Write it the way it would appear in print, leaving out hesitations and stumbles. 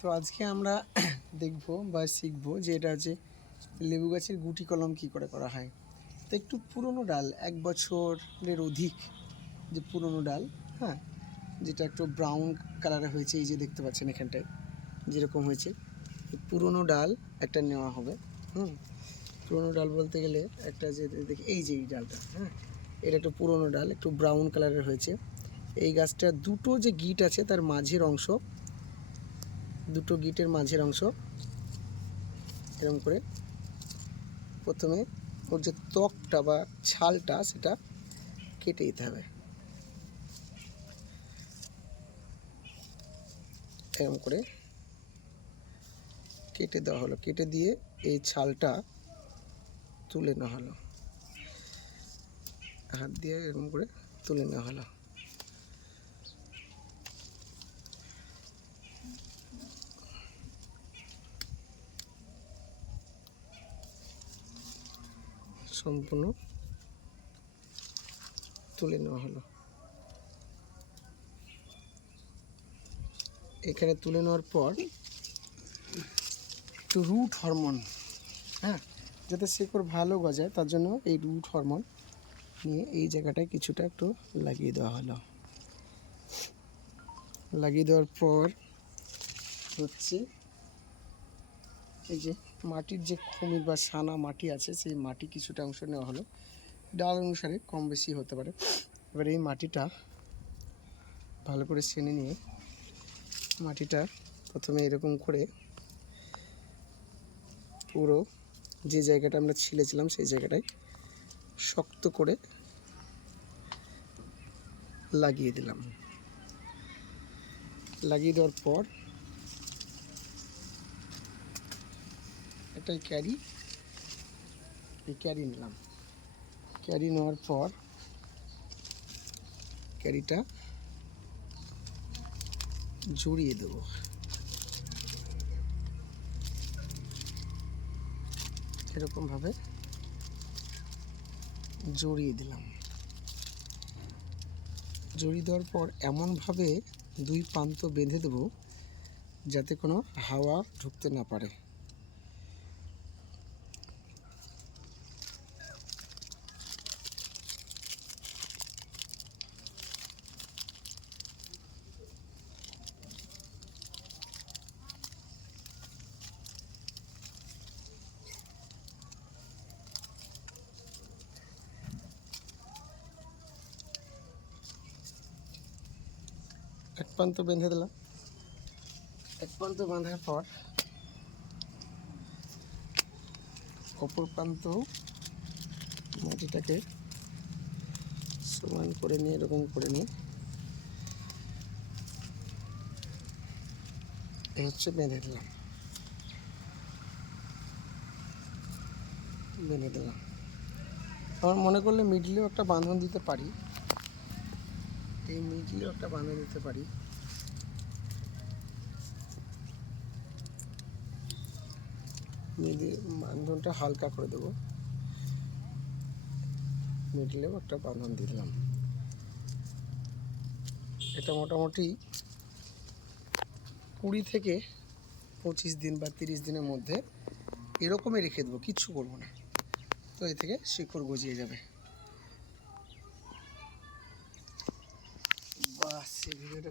তো আজকে আমরা দেখব বা শিখব যে এটা হচ্ছে লেবু গাছের গুটি কলম কী করে করা হয়। তো একটু পুরনো ডাল, 1 বছরের অধিক যে পুরনো ডাল, হ্যাঁ, যেটা একটু ব্রাউন কালারে হয়েছে, এই যে দেখতে পাচ্ছেন এখানটায় যেরকম হয়েছে, পুরনো ডাল একটা নেওয়া হবে। পুরনো ডাল বলতে গেলে একটা যে দেখি, এই যে এই ডালটা, হ্যাঁ, এটা একটু পুরনো ডাল, একটু ব্রাউন কালারের হয়েছে। এই গাছটা দুটো যে গিট আছে তার মাঝের অংশ, দুটো গিটের মাঝের অংশ এরকম করে প্রথমে ওর যে ত্বকটা বা ছালটা সেটা কেটে দিতে হবে। এরকম করে কেটে দেওয়া হলো, কেটে দিয়ে এই ছালটা তুলে নেওয়া হলো, হাত দিয়ে এরকম করে তুলে নেওয়া হলো। সম্পূর্ণ তুলে নেওয়া হলো। এখানে তুলে নেওয়ার পর একটু রুট হরমোন, হ্যাঁ, যাতে শেকড় ভালো গজায় তার জন্য এই রুট হরমোন নিয়ে এই জায়গাটায় কিছুটা একটু লাগিয়ে দেওয়া হলো। লাগিয়ে দেওয়ার পর হচ্ছে এই যে মাটির যে কুমির বা সানা মাটি আছে, সেই মাটি কিছুটা অংশ নেওয়া হলো, ডাল অনুসারে কম বেশি হতে পারে। এবার এই মাটিটা ভালো করে ছেনে নিয়ে মাটিটা প্রথমে এরকম করে পুরো যে জায়গাটা আমরা ছিলেছিলাম সেই জায়গাটায় শক্ত করে লাগিয়ে দিলাম। লাগিয়ে দেওয়ার পর একটা ক্যারি নিলাম। ক্যারি নেওয়ার পর ক্যারিটা জড়িয়ে দেব। এরকমভাবে জড়িয়ে দিলাম। জড়িয়ে দেওয়ার পর এমনভাবে দুই প্রান্ত বেঁধে দেব যাতে কোনো হাওয়া ঢুকতে না পারে। এক প্রান্ত বেঁধে দিলাম। এক প্রান্ত বাঁধার পর অপর প্রান্ত মাটিটাকে সমান করে নিয়ে এরকম করে নিয়ে এই হচ্ছে বেঁধে দিলাম। আমার মনে করলে মিডলেও একটা বাঁধন দিতে পারি, এই মিডলেও একটা বাঁধন দিতে পারি। বাঁধনটা হালকা করে দেবো, মিডলেও একটা বাঁধন দিলাম। এটা মোটামুটি 20 থেকে 25 দিন বা 30 দিনের মধ্যে এরকমই রেখে দেবো, কিচ্ছু করবো না। তো এ থেকে শিকড় গজিয়ে যাবে। বাস, এই ভিডিওটা